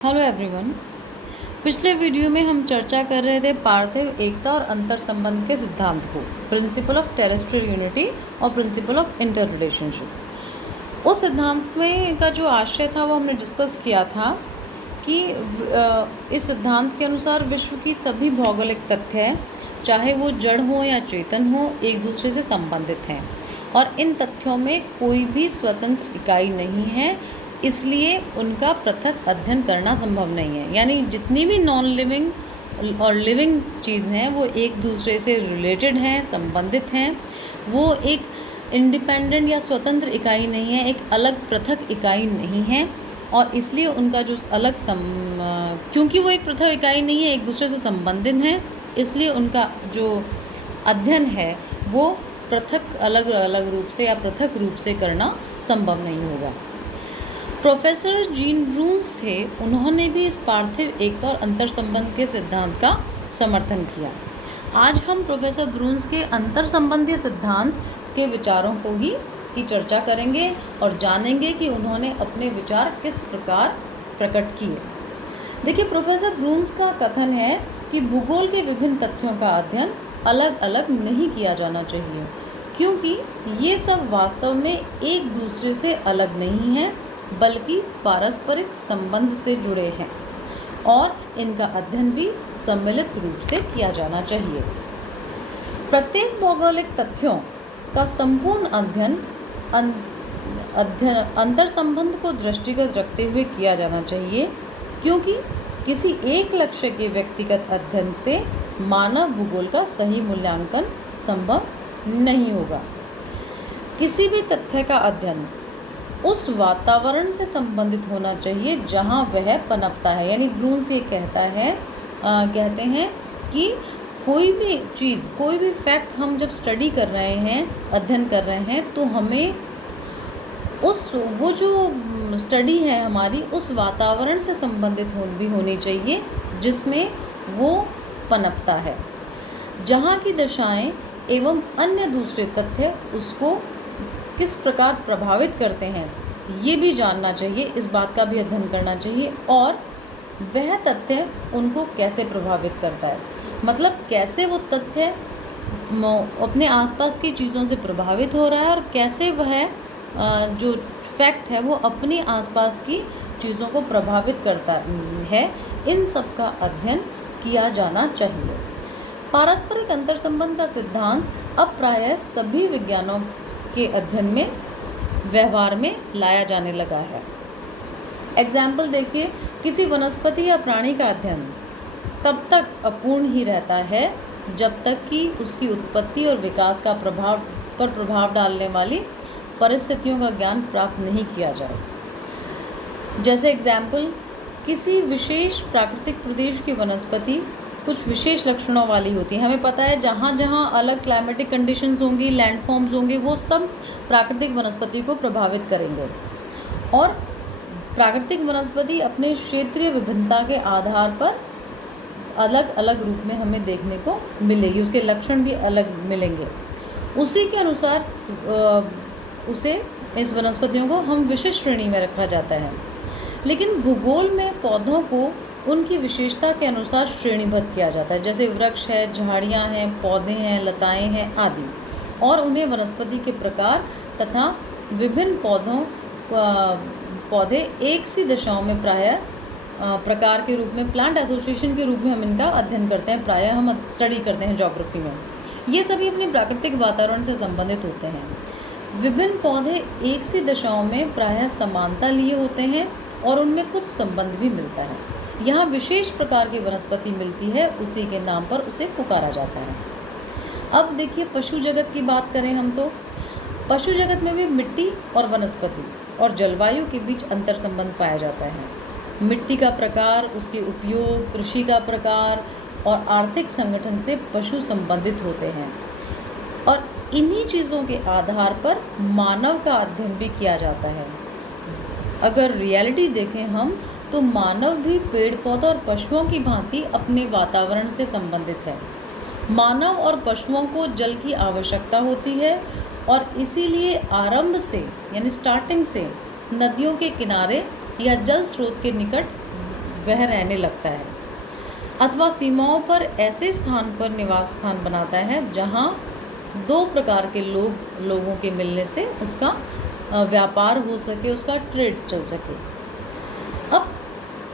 Hello everyone. पिछले video में हम चर्चा कर रहे थे पार्थिव एकता और अंतर संबंध के सिद्धांत को, प्रिंसिपल ऑफ टेरेस्ट्रियल यूनिटी और प्रिंसिपल ऑफ इंटर रिलेशनशिप। उस सिद्धांत में का जो आशय था वो हमने डिस्कस किया था कि इस सिद्धांत के अनुसार विश्व की सभी भौगोलिक तथ्य, चाहे वो जड़ हो या चेतन हो, एक दूसरे से संबंधित हैं और इन तथ्यों में कोई भी स्वतंत्र इकाई नहीं है, इसलिए उनका पृथक अध्ययन करना संभव नहीं है। यानी जितनी भी नॉन लिविंग और लिविंग चीज़ हैं वो एक दूसरे से रिलेटेड हैं, संबंधित हैं। वो एक इंडिपेंडेंट या स्वतंत्र इकाई नहीं है, एक अलग पृथक इकाई नहीं है और इसलिए उनका जो क्योंकि वो एक पृथक इकाई नहीं है, एक दूसरे से संबंधित हैं, इसलिए उनका जो अध्ययन है वो पृथक अलग अलग रूप से या पृथक रूप से करना संभव नहीं होगा। प्रोफेसर जीन ब्रून्स थे, उन्होंने भी इस पार्थिव एकता और अंतर संबंध के सिद्धांत का समर्थन किया। आज हम प्रोफेसर ब्रून्स के अंतर संबंधीय सिद्धांत के विचारों को ही की चर्चा करेंगे और जानेंगे कि उन्होंने अपने विचार किस प्रकार प्रकट किए। देखिए, प्रोफेसर ब्रून्स का कथन है कि भूगोल के विभिन्न तथ्यों का अध्ययन अलग अलग नहीं किया जाना चाहिए, क्योंकि ये सब वास्तव में एक दूसरे से अलग नहीं हैं, बल्कि पारस्परिक संबंध से जुड़े हैं और इनका अध्ययन भी सम्मिलित रूप से किया जाना चाहिए। प्रत्येक भौगोलिक तथ्यों का संपूर्ण अध्ययन अंतर संबंध को दृष्टिगत रखते हुए किया जाना चाहिए, क्योंकि किसी एक लक्ष्य के व्यक्तिगत अध्ययन से मानव भूगोल का सही मूल्यांकन संभव नहीं होगा। किसी भी तथ्य का अध्ययन उस वातावरण से संबंधित होना चाहिए जहां वह पनपता है। यानी ब्रून्स ये कहते हैं कि कोई भी चीज़, कोई भी फैक्ट हम जब स्टडी कर रहे हैं, अध्ययन कर रहे हैं, तो हमें वो जो स्टडी है हमारी उस वातावरण से संबंधित भी होनी चाहिए जिसमें वो पनपता है, जहाँ की दशाएं एवं अन्य दूसरे तथ्य उसको किस प्रकार प्रभावित करते हैं ये भी जानना चाहिए, इस बात का भी अध्ययन करना चाहिए और वह तथ्य उनको कैसे प्रभावित करता है, मतलब कैसे वो तथ्य अपने आसपास की चीज़ों से प्रभावित हो रहा है और कैसे वह जो फैक्ट है वो अपनी आसपास की चीज़ों को प्रभावित करता है। इन सब का अध्ययन किया जाना चाहिए। पारस्परिक अंतर संबंध का सिद्धांत अब प्रायः सभी विज्ञानों के अध्ययन में व्यवहार में लाया जाने लगा है। एग्जाम्पल देखिए, किसी वनस्पति या प्राणी का अध्ययन तब तक अपूर्ण ही रहता है जब तक कि उसकी उत्पत्ति और विकास का प्रभाव डालने वाली परिस्थितियों का ज्ञान प्राप्त नहीं किया जाए। जैसे एग्जाम्पल, किसी विशेष प्राकृतिक प्रदेश की वनस्पति कुछ विशेष लक्षणों वाली होती है। हमें पता है जहाँ जहाँ अलग क्लाइमेटिक कंडीशंस होंगी, लैंडफॉर्म्स होंगे, वो सब प्राकृतिक वनस्पति को प्रभावित करेंगे और प्राकृतिक वनस्पति अपने क्षेत्रीय विभिन्नता के आधार पर अलग अलग रूप में हमें देखने को मिलेगी, उसके लक्षण भी अलग मिलेंगे। उसी के अनुसार इस वनस्पतियों को हम विशिष्ट श्रेणी में रखा जाता है। लेकिन भूगोल में पौधों को उनकी विशेषता के अनुसार श्रेणीबद्ध किया जाता है, जैसे वृक्ष है, झाड़ियाँ हैं, पौधे हैं, लताएं हैं आदि, और उन्हें वनस्पति के प्रकार तथा विभिन्न पौधे एक सी दशाओं में प्रायः प्रकार के रूप में, प्लांट एसोसिएशन के रूप में हम इनका अध्ययन करते हैं, प्रायः हम स्टडी करते हैं ज्योग्राफी में। ये सभी अपने प्राकृतिक वातावरण से संबंधित होते हैं। विभिन्न पौधे एक सी दशाओं में प्रायः समानता लिए होते हैं और उनमें कुछ संबंध भी मिलता है। यहाँ विशेष प्रकार की वनस्पति मिलती है, उसी के नाम पर उसे पुकारा जाता है। अब देखिए, पशु जगत की बात करें हम तो पशु जगत में भी मिट्टी और वनस्पति और जलवायु के बीच अंतर संबंध पाया जाता है। मिट्टी का प्रकार, उसके उपयोग, कृषि का प्रकार और आर्थिक संगठन से पशु संबंधित होते हैं और इन्हीं चीज़ों के आधार पर मानव का अध्ययन भी किया जाता है। अगर रियलिटी देखें हम तो मानव भी पेड़ पौधों और पशुओं की भांति अपने वातावरण से संबंधित है। मानव और पशुओं को जल की आवश्यकता होती है और इसीलिए आरंभ से यानी स्टार्टिंग से नदियों के किनारे या जल स्रोत के निकट वह रहने लगता है, अथवा सीमाओं पर ऐसे स्थान पर निवास स्थान बनाता है जहाँ दो प्रकार के लोगों के मिलने से उसका व्यापार हो सके, उसका ट्रेड चल सके। अब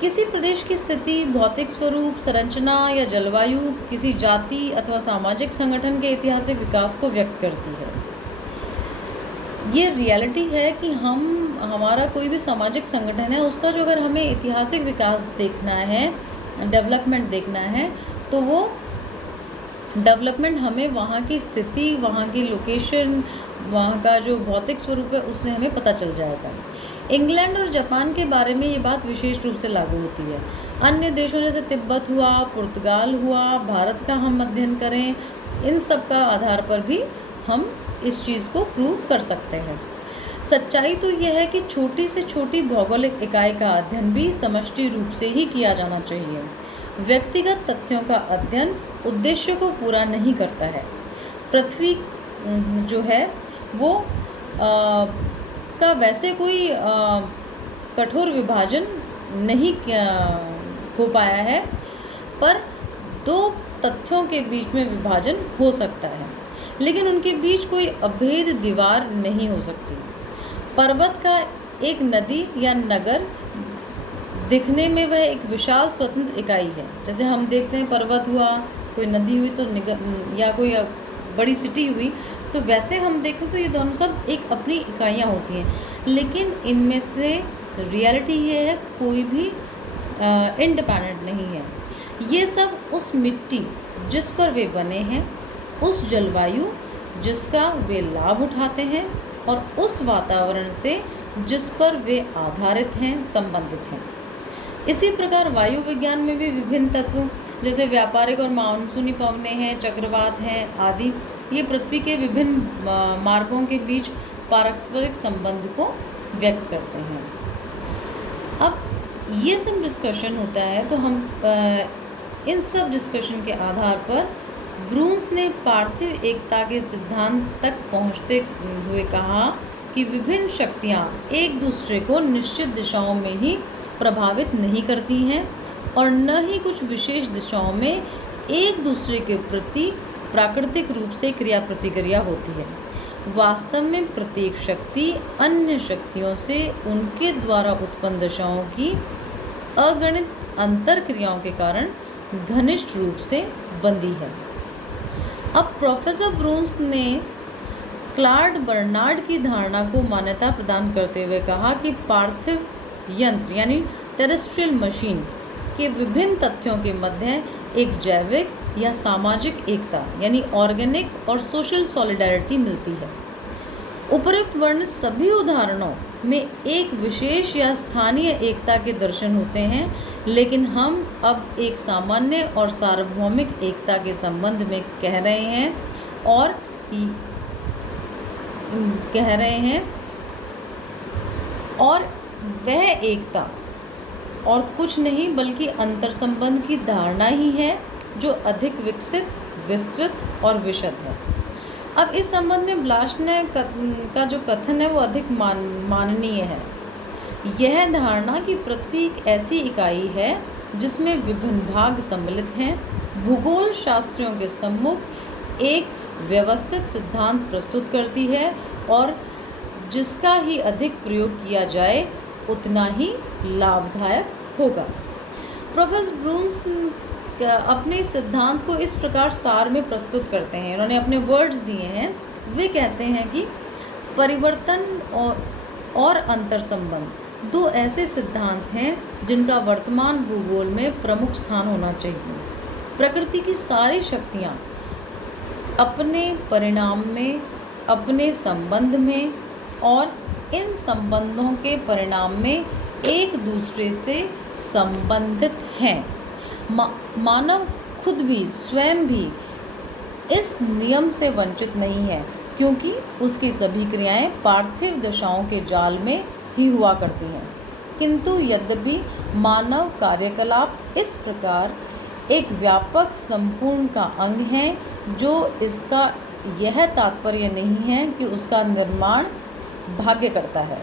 किसी प्रदेश की स्थिति, भौतिक स्वरूप, संरचना या जलवायु किसी जाति अथवा सामाजिक संगठन के ऐतिहासिक विकास को व्यक्त करती है। ये रियलिटी है कि हमारा कोई भी सामाजिक संगठन है, उसका जो अगर हमें ऐतिहासिक विकास देखना है, डेवलपमेंट देखना है, तो वो डेवलपमेंट हमें वहाँ की स्थिति, वहाँ की लोकेशन, वहाँ का जो भौतिक स्वरूप है, उससे हमें पता चल जाएगा। इंग्लैंड और जापान के बारे में ये बात विशेष रूप से लागू होती है। अन्य देशों जैसे तिब्बत हुआ, पुर्तगाल हुआ, भारत का हम अध्ययन करें, इन सब का आधार पर भी हम इस चीज़ को प्रूव कर सकते हैं। सच्चाई तो यह है कि छोटी से छोटी भौगोलिक इकाई का अध्ययन भी समष्टि रूप से ही किया जाना चाहिए। व्यक्तिगत तथ्यों का अध्ययन उद्देश्य को पूरा नहीं करता है। पृथ्वी जो है वो का वैसे कोई कठोर विभाजन नहीं हो पाया है, पर दो तथ्यों के बीच में विभाजन हो सकता है, लेकिन उनके बीच कोई अभेद दीवार नहीं हो सकती। पर्वत का एक नदी या नगर दिखने में वह एक विशाल स्वतंत्र इकाई है। जैसे हम देखते हैं पर्वत हुआ, कोई नदी हुई तो या कोई बड़ी सिटी हुई, तो वैसे हम देखें तो ये दोनों सब एक अपनी इकाइयाँ होती हैं, लेकिन इनमें से रियलिटी ये है कोई भी इंडिपेंडेंट नहीं है। ये सब उस मिट्टी जिस पर वे बने हैं, उस जलवायु जिसका वे लाभ उठाते हैं और उस वातावरण से जिस पर वे आधारित हैं, संबंधित हैं। इसी प्रकार वायु विज्ञान में भी विभिन्न तत्व जैसे व्यापारिक और मानसूनी पवनें हैं, चक्रवात हैं आदि, ये पृथ्वी के विभिन्न मार्गों के बीच पारस्परिक संबंध को व्यक्त करते हैं। अब ये सब डिस्कशन होता है, तो हम इन सब डिस्कशन के आधार पर ब्रून्स ने पार्थिव एकता के सिद्धांत तक पहुंचते हुए कहा कि विभिन्न शक्तियां एक दूसरे को निश्चित दिशाओं में ही प्रभावित नहीं करती हैं और न ही कुछ विशेष दिशाओं में एक दूसरे के प्रति प्राकृतिक रूप से क्रिया प्रतिक्रिया होती है। वास्तव में प्रत्येक शक्ति अन्य शक्तियों से उनके द्वारा उत्पन्न दशाओं की अगणित अंतर क्रियाओं के कारण घनिष्ठ रूप से बंधी है। अब प्रोफेसर ब्रून्स ने क्लाड बर्नार्ड की धारणा को मान्यता प्रदान करते हुए कहा कि पार्थिव यंत्र यानी टेरेस्ट्रियल मशीन के विभिन्न तथ्यों के मध्य एक जैविक या सामाजिक एकता यानी ऑर्गेनिक और सोशल सॉलिडारिटी मिलती है। उपरोक्त वर्णित सभी उदाहरणों में एक विशेष या स्थानीय एकता के दर्शन होते हैं, लेकिन हम अब एक सामान्य और सार्वभौमिक एकता के संबंध में कह रहे हैं और वह एकता और कुछ नहीं बल्कि अंतर संबंध की धारणा ही है जो अधिक विकसित, विस्तृत और विशद है। अब इस संबंध में ब्लाशने का जो कथन है वो अधिक माननीय है। यह धारणा कि पृथ्वी एक ऐसी इकाई है जिसमें विभिन्न भाग सम्मिलित हैं, भूगोल शास्त्रियों के सम्मुख एक व्यवस्थित सिद्धांत प्रस्तुत करती है और जिसका ही अधिक प्रयोग किया जाए उतना ही लाभदायक होगा। प्रोफेसर ब्रून्स अपने सिद्धांत को इस प्रकार सार में प्रस्तुत करते हैं। उन्होंने अपने वर्ड्स दिए हैं। वे कहते हैं कि परिवर्तन और अंतर संबंध दो ऐसे सिद्धांत हैं जिनका वर्तमान भूगोल में प्रमुख स्थान होना चाहिए। प्रकृति की सारी शक्तियाँ अपने परिणाम में, अपने संबंध में और इन संबंधों के परिणाम में एक दूसरे से संबंधित हैं। मानव खुद भी स्वयं भी इस नियम से वंचित नहीं है, क्योंकि उसकी सभी क्रियाएं पार्थिव दशाओं के जाल में ही हुआ करती हैं। किंतु यद्यपि मानव कार्यकलाप इस प्रकार एक व्यापक संपूर्ण का अंग है, जो इसका यह तात्पर्य नहीं है कि उसका निर्माण भाग्य करता है।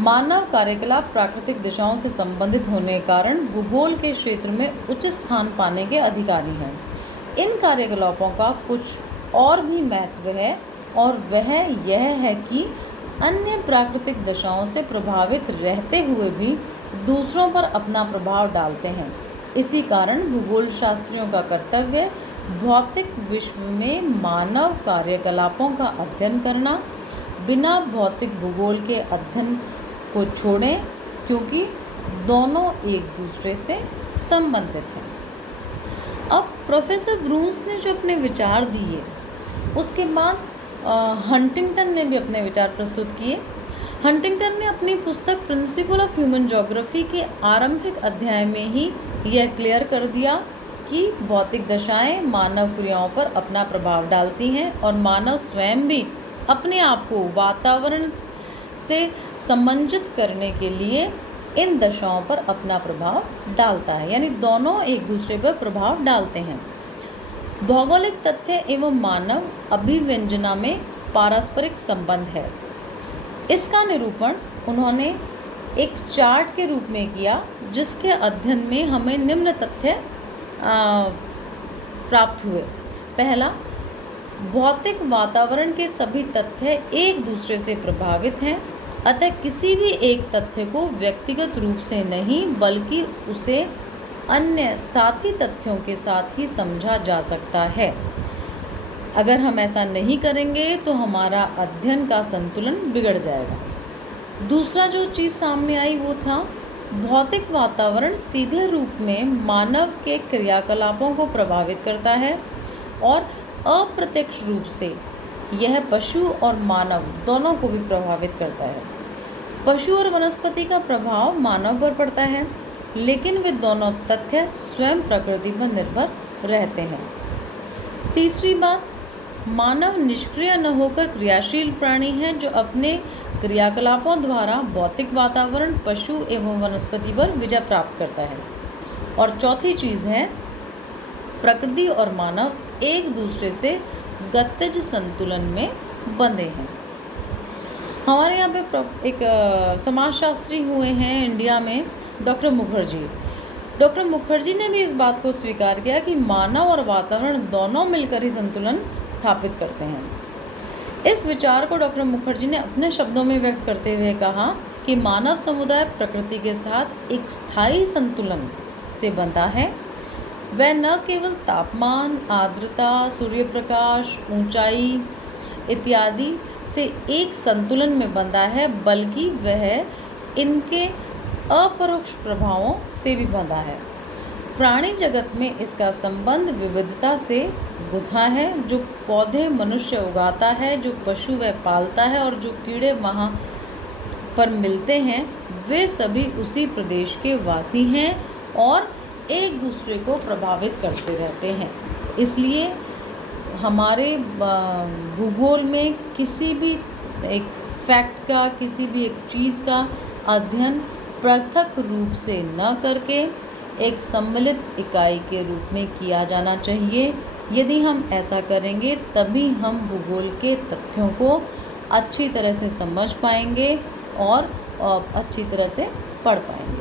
मानव कार्यकलाप प्राकृतिक दिशाओं से संबंधित होने के कारण भूगोल के क्षेत्र में उच्च स्थान पाने के अधिकारी हैं। इन कार्यकलापों का कुछ और भी महत्व है और वह यह है कि अन्य प्राकृतिक दशाओं से प्रभावित रहते हुए भी दूसरों पर अपना प्रभाव डालते हैं। इसी कारण भूगोल शास्त्रियों का कर्तव्य भौतिक विश्व में मानव कार्यकलापों का अध्ययन करना, बिना भौतिक भूगोल के अध्ययन को छोड़ें, क्योंकि दोनों एक दूसरे से संबंधित हैं। अब प्रोफेसर ब्रूस ने जो अपने विचार दिए, उसके बाद हंटिंगटन ने भी अपने विचार प्रस्तुत किए। हंटिंगटन ने अपनी पुस्तक प्रिंसिपल ऑफ ह्यूमन ज्योग्राफी के आरंभिक अध्याय में ही यह क्लियर कर दिया कि भौतिक दशाएं मानव क्रियाओं पर अपना प्रभाव डालती हैं और मानव स्वयं भी अपने आप को वातावरण से समंजित करने के लिए इन दशाओं पर अपना प्रभाव डालता है, यानी दोनों एक दूसरे पर प्रभाव डालते हैं। भौगोलिक तथ्य एवं मानव अभिव्यंजना में पारस्परिक संबंध है। इसका निरूपण उन्होंने एक चार्ट के रूप में किया, जिसके अध्ययन में हमें निम्न तथ्य प्राप्त हुए। पहला, भौतिक वातावरण के सभी तथ्य एक दूसरे से प्रभावित हैं, अतः किसी भी एक तथ्य को व्यक्तिगत रूप से नहीं बल्कि उसे अन्य साथी तथ्यों के साथ ही समझा जा सकता है। अगर हम ऐसा नहीं करेंगे तो हमारा अध्ययन का संतुलन बिगड़ जाएगा। दूसरा जो चीज़ सामने आई वो था भौतिक वातावरण सीधे रूप में मानव के क्रियाकलापों को प्रभावित करता है और अप्रत्यक्ष रूप से यह पशु और मानव दोनों को भी प्रभावित करता है। पशु और वनस्पति का प्रभाव मानव पर पड़ता है, लेकिन वे दोनों तथ्य स्वयं प्रकृति पर निर्भर रहते हैं। तीसरी बात, मानव निष्क्रिय न होकर क्रियाशील प्राणी है जो अपने क्रियाकलापों द्वारा भौतिक वातावरण, पशु एवं वनस्पति पर विजय प्राप्त करता है। और चौथी चीज़ है, प्रकृति और मानव एक दूसरे से गतिज संतुलन में बंधे हैं। हमारे यहाँ पे एक समाजशास्त्री हुए हैं इंडिया में, डॉक्टर मुखर्जी। डॉक्टर मुखर्जी ने भी इस बात को स्वीकार किया कि मानव और वातावरण दोनों मिलकर ही संतुलन स्थापित करते हैं। इस विचार को डॉक्टर मुखर्जी ने अपने शब्दों में व्यक्त करते हुए कहा कि मानव समुदाय प्रकृति के साथ एक स्थायी संतुलन से बंधा है। वह न केवल तापमान, आर्द्रता, सूर्य प्रकाश, ऊंचाई इत्यादि से एक संतुलन में बंधा है, बल्कि वह इनके अपरोक्ष प्रभावों से भी बंधा है। प्राणी जगत में इसका संबंध विविधता से गुंथा है। जो पौधे मनुष्य उगाता है, जो पशु वह पालता है और जो कीड़े वहाँ पर मिलते हैं, वे सभी उसी प्रदेश के वासी हैं और एक दूसरे को प्रभावित करते रहते हैं। इसलिए हमारे भूगोल में किसी भी एक फैक्ट का, किसी भी एक चीज़ का अध्ययन पृथक रूप से न करके एक सम्मिलित इकाई के रूप में किया जाना चाहिए। यदि हम ऐसा करेंगे तभी हम भूगोल के तथ्यों को अच्छी तरह से समझ पाएंगे और अच्छी तरह से पढ़ पाएंगे।